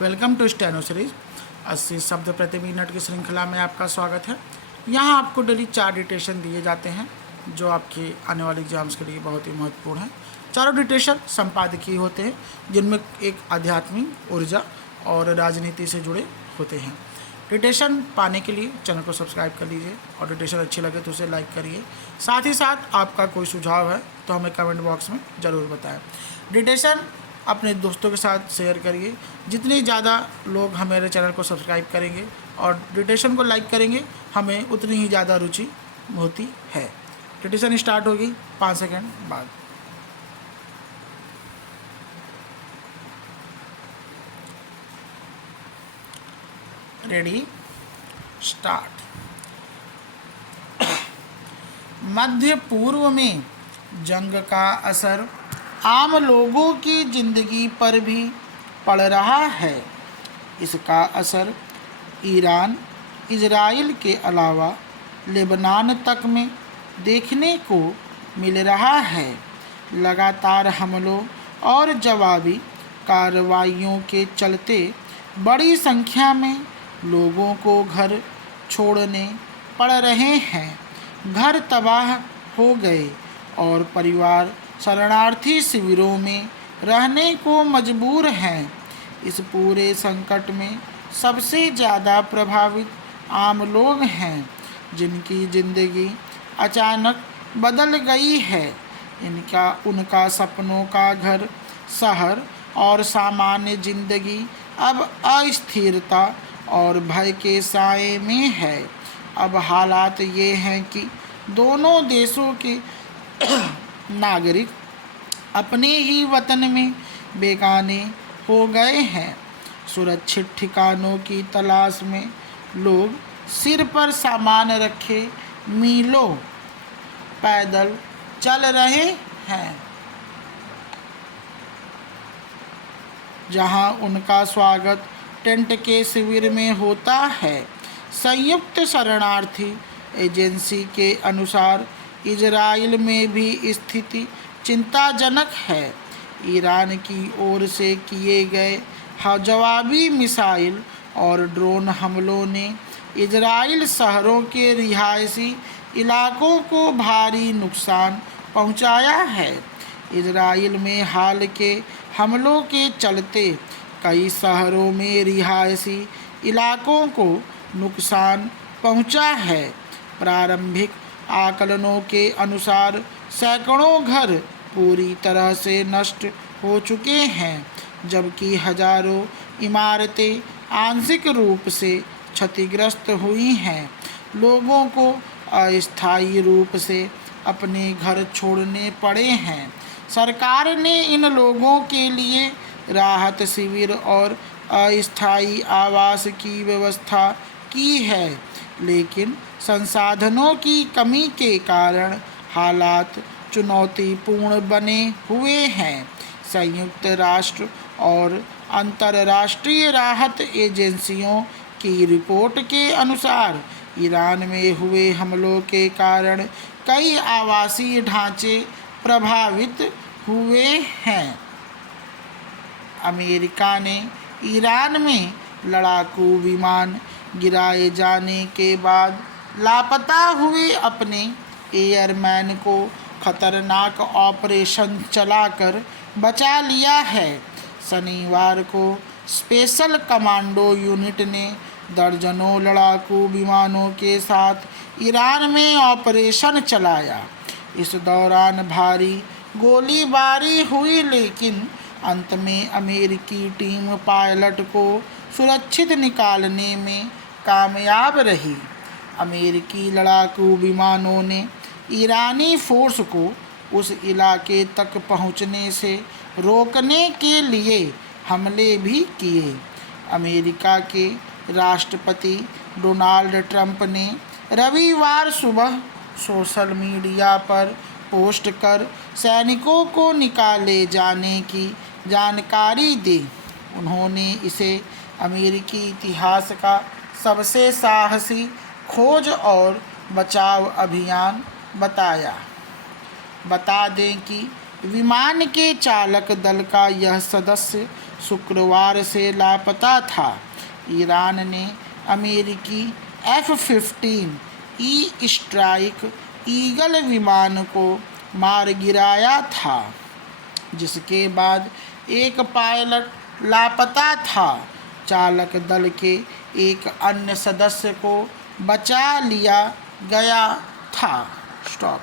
Welcome to steno series 80 शब्द प्रति minute की श्रृंखला में आपका स्वागत है। यहाँ आपको डेली 4 डिटेशन दिए जाते हैं जो आपके आने वाले एग्जाम्स के लिए बहुत ही महत्वपूर्ण है। चारों डिटेशन संपादकीय होते हैं जिनमें एक आध्यात्मिक ऊर्जा और राजनीति से जुड़े होते हैं। डिटेशन पाने के लिए चैनल को सब्सक्राइब कर लीजिए और डिटेशन अच्छी लगे तो उसे लाइक करिए। साथ ही साथ आपका कोई सुझाव है तो हमें कमेंट बॉक्स में ज़रूर बताएं। डिटेशन अपने दोस्तों के साथ शेयर करिए। जितने ज़्यादा लोग हमारे चैनल को सब्सक्राइब करेंगे और डिटेशन को लाइक करेंगे हमें उतनी ही ज़्यादा रुचि होती है। डिटेशन स्टार्ट होगी 5 सेकंड बाद। Ready start. मध्य पूर्व में जंग का असर आम लोगों की जिंदगी पर भी पड़ रहा है। इसका असर ईरान, इजराइल के अलावा लेबनान तक में देखने को मिल रहा है। लगातार हमलों और जवाबी कार्रवाइयों के चलते बड़ी संख्या में लोगों को घर छोड़ने पड़ रहे हैं। घर तबाह हो गए और परिवार शरणार्थी शिविरों में रहने को मजबूर हैं। इस पूरे संकट में सबसे ज़्यादा प्रभावित आम लोग हैं जिनकी ज़िंदगी अचानक बदल गई है। उनका सपनों का घर, शहर और सामान्य ज़िंदगी अब अस्थिरता और भय के साए में है। अब हालात ये हैं कि दोनों देशों के नागरिक अपने ही वतन में बेगाने हो गए हैं। सुरक्षित ठिकानों की तलाश में लोग सिर पर सामान रखे मीलों पैदल चल रहे हैं। जहां उनका स्वागत टेंट के शिविर में होता है। संयुक्त शरणार्थी एजेंसी के अनुसार इजराइल में भी स्थिति चिंताजनक है। ईरान की ओर से किए गए जवाबी मिसाइल और ड्रोन हमलों ने इजराइल शहरों के रिहायशी इलाकों को भारी नुकसान पहुंचाया है। इजराइल में हाल के हमलों के चलते कई शहरों में रिहायशी इलाकों को नुकसान पहुंचा है। प्रारंभिक आकलनों के अनुसार सैकड़ों घर पूरी तरह से नष्ट हो चुके हैं जबकि हजारों इमारतें आंशिक रूप से क्षतिग्रस्त हुई हैं। लोगों को अस्थायी रूप से अपने घर छोड़ने पड़े हैं। सरकार ने इन लोगों के लिए राहत शिविर और अस्थायी आवास की व्यवस्था की है, लेकिन संसाधनों की कमी के कारण हालात चुनौतीपूर्ण बने हुए हैं। संयुक्त राष्ट्र और अंतर्राष्ट्रीय राहत एजेंसियों की रिपोर्ट के अनुसार ईरान में हुए हमलों के कारण कई आवासीय ढांचे प्रभावित हुए हैं। अमेरिका ने ईरान में लड़ाकू विमान गिराए जाने के बाद लापता हुए अपने एयरमैन को खतरनाक ऑपरेशन चलाकर बचा लिया है। शनिवार को स्पेशल कमांडो यूनिट ने दर्जनों लड़ाकू विमानों के साथ ईरान में ऑपरेशन चलाया। इस दौरान भारी गोलीबारी हुई लेकिन अंत में अमेरिकी टीम पायलट को सुरक्षित निकालने में कामयाब रही। अमेरिकी लड़ाकू विमानों ने ईरानी फोर्स को उस इलाके तक पहुंचने से रोकने के लिए हमले भी किए। अमेरिका के राष्ट्रपति डोनाल्ड ट्रंप ने रविवार सुबह सोशल मीडिया पर पोस्ट कर सैनिकों को निकाले जाने की जानकारी दी। उन्होंने इसे अमेरिकी इतिहास का सबसे साहसी खोज और बचाव अभियान बताया। बता दें कि विमान के चालक दल का यह सदस्य शुक्रवार से लापता था। ईरान ने अमेरिकी F-15E स्ट्राइक ईगल विमान को मार गिराया था, जिसके बाद एक पायलट लापता था। चालक दल के एक अन्य सदस्य को बचा लिया गया था। स्टॉप।